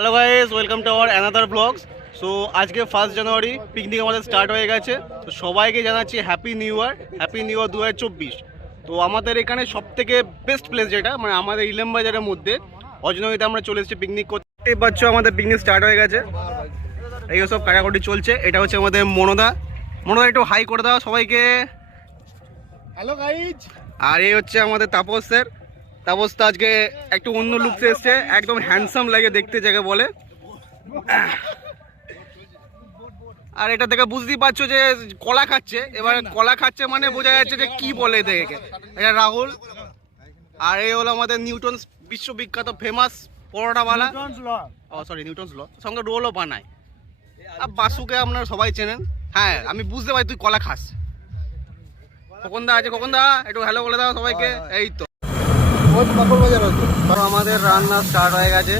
Hello guys, welcome to our another blogs. So আজকে 1 জানুয়ারি picnic আমাদের start হয়ে গেছে। তো সবাইকে জানাচ্ছি হ্যাপি নিউ ইয়ার 2024। তো আমাদের এখানে সবথেকে বেস্ট প্লেস যেটা মানে আমাদের ইলেম বাজারের মধ্যে অজনবীতে আমরা চলে এসেছি পিকনিক করতে। পারছো আমাদের পিকনিক স্টার্ট হয়ে গেছে, এই সব কাটাকুটি চলছে। এটা হচ্ছে আমাদের মনোদা একটু হাই করে দাও সবাইকে। Hello guys. আর এই হচ্ছে আমাদের তাপস স্যার। তাপস তো আজকে একটু অন্য লুকসে এসছে, একদম হ্যান্ডসাম লাগে দেখতে যাকে বলে। আর এটা দেখে বুঝতেই পারছো যে কলা খাচ্ছে। এবার কলা খাচ্ছে মানে বোঝা যাচ্ছে যে কি বলে দেখে। এটা রাহুল। আর এই হলো আমাদের নিউটনস বিশ্ববিখ্যাত ফেমাস পরোটাওয়ালা, নিউটনস ল সঙ্গে রোলও বানায়। আর বাসুকে আপনারা সবাই চেনেন। হ্যাঁ, আমি বুঝতে পারি তুই কলা খাস। খোকনদা আছে, খোকনদা একটু হ্যালো বলে দাও সবাইকে। এই তো আমাদের রান্না স্টার্ট হয়ে গেছে।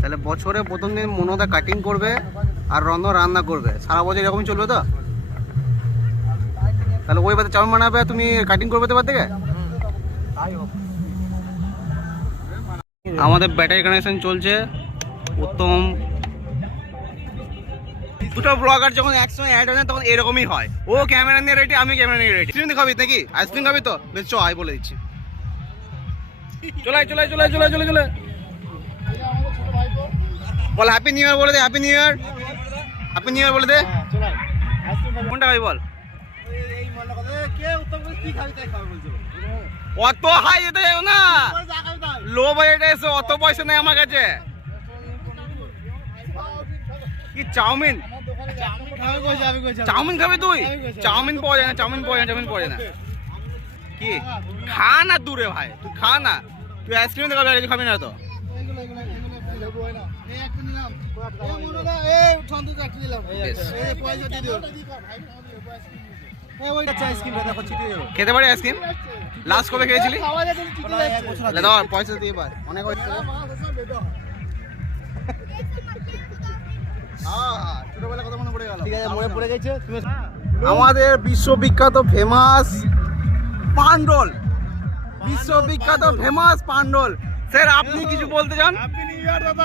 তাহলে বছরে প্রথম দিন মনোদা কাটিং করবে আর রন্ধন রান্না করবে, সারা বছর এরকম চলবে তো? তাহলে ওই বাদে চাউমিন বানাবে, তুমি কাটিং করবে তো? থেকে আমাদের ব্যাটারি কানেকশন চলছে উত্তম। দুটো ব্লগার যখন একসঙ্গে অ্যাড হয় তখন এরকমই হয়। ও ক্যামেরা নিয়ে রেডি, আমি ক্যামেরা নিয়ে রেডি। আইসক্রিম খাবি নাকি? আইসক্রিম খাবি তো? বেশ চ, আই বলে দিচ্ছি। চলে বল হ্যাপি নিউ ইয়ার বলে দে। হ্যাপি নিউ ইয়ার বলে দে। কোনটা খাবি বল? অত হাই যেতে যাবো না, লো বাজেটে এসে অত পয়সা নেই আমার কাছে। কি চাউমিন খাবি তুই? চাউমিন পাওয়া যায় না। কি খা না দূরে ভাই, তুই খা না। তুই আইসক্রিম খাবি, খাবি না তো? খেতে পারি আইসক্রিম? লাস্ট কবে খেয়েছিলি? পয়সা দিয়ে পার অনেক আমাদের বিশ্ববিখ্যাত ফেমাস পান্ডল। স্যার আপনি কিছু বলতে চান?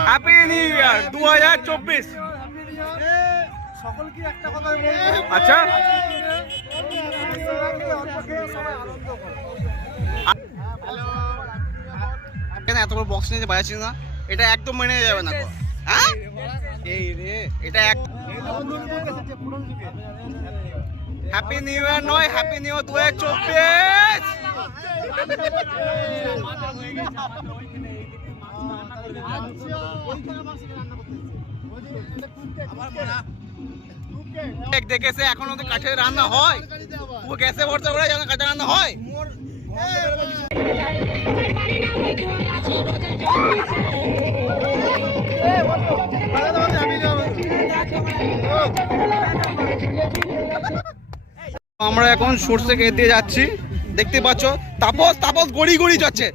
Happy new year 2024। সকলকে একটা কথা বলবো। আচ্ছা, এত বড় বক্স নিয়ে বাজাচ্ছিস না, এটা একদম মেনে যাবে না। হ্যাঁ এই রে, এটা হ্যাপি নিউ ইয়ার নয়, হ্যাপি নিউ 2024। দেখেছে এখনো তো কাঠে রান্না হয়, ও গ্যাসে ভরসা করে যেন কাঠে রান্না হয়। আমরা এখন সর্ষে খেতে দিয়ে যাচ্ছি, দেখতে পাচ্ছ। তাপস গড়ি যাচ্ছে,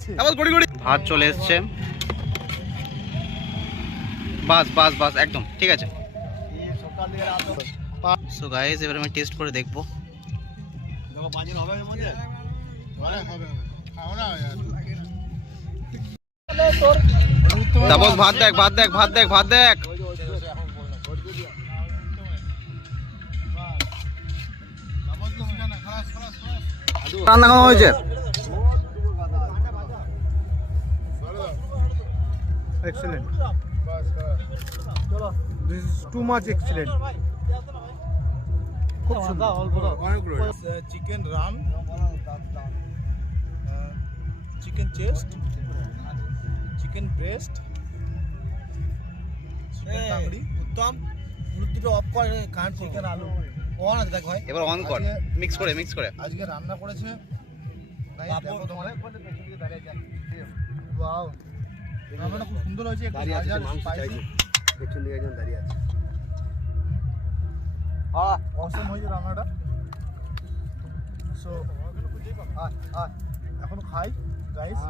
ভাত চলে এসছে। বাস একদম ঠিক আছে। সো গাইস, এবার আমি টেস্ট করে দেখবো। তাপস ভাত দেখ। রান্না কেমন হয়েছে? Excellent. This is too much excellent. খুব সুন্দর। Chicken ram, chicken chest, chicken breast, chicken tangri. উত্তম দুটো অফ করে খান। চিকেন আলু অন আছে, দেখ ভাই এবার অন কর, মিক্স করে। আজকে রান্না করেছে ওয়াও, রান্নাটা খুব সুন্দর হয়েছে। একটু ঝাল স্পাইসি, পেছন দিকে একজন দাঁড়িয়ে আছে। অসম হয়েছে রান্নাটা। সো এখন খাই গাইস।